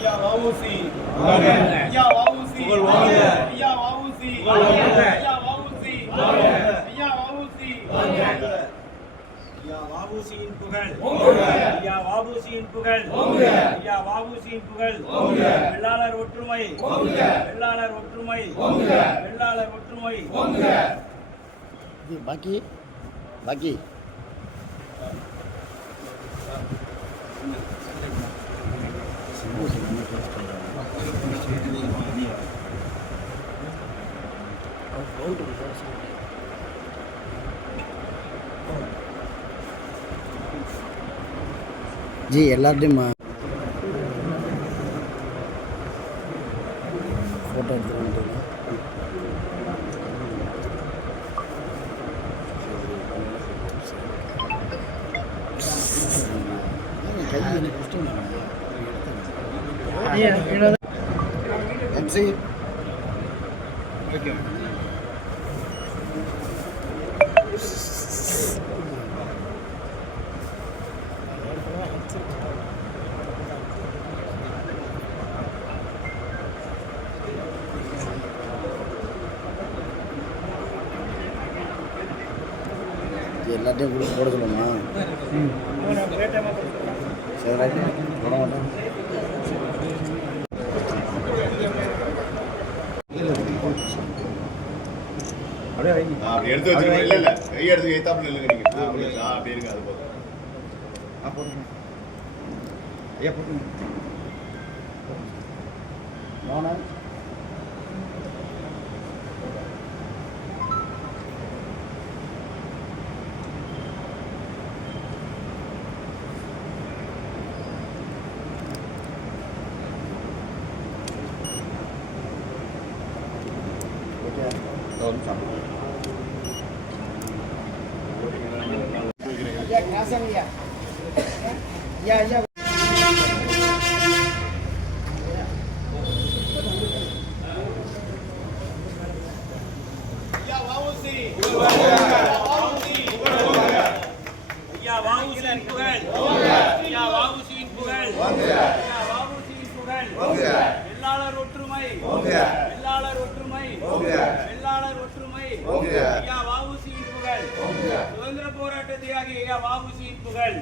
ஐயா வஉசி ஐயா வஉசி ஐயா வஉசி ஐயா வஉசி ஐயா வஉசி ஐயா வஉசியின் புகழ் ஐயா வஉசியின் புகழ் ஐயா வஉசியின் புகழ் வெள்ளாளர் ஒற்றுமை வெள்ளாளர் ஒற்றுமை வெள்ளாளர் ஒற்றுமை பாக்கி பாக்கி जी எல்லாத்தையும் ஃபோட்டோ எடுத்துட்டு எல்லாத்தையும் கொடுத்து போட சொல்லுமா? சரி ரைட்டு போட மாட்டேன். அப்படி எடுத்து வச்சுக்கணும். இல்லை இல்லை கை எடுத்து ஏத்தாப்புல இல்லைங்க நீங்கள் அப்படி இருங்க. அது போதும். போட்டுங்க ஐயா போட்டுங்க. வாங்க ya kerasan ya ya ya ஐயா வஉசி ஐயா வஉசியின் புகழ் ஐயா வஉசியின் புகழ் ஐயா வஉசியின் புகழ் வெள்ளாளர் ஒற்றுமை வெள்ளாளர் ஒற்றுமை வெள்ளாளர் ஒற்றுமை ஐயா வஉசியின் புகழ் சுதந்திர போராட்ட தியாகி ஐயா வஉசியின் புகழ்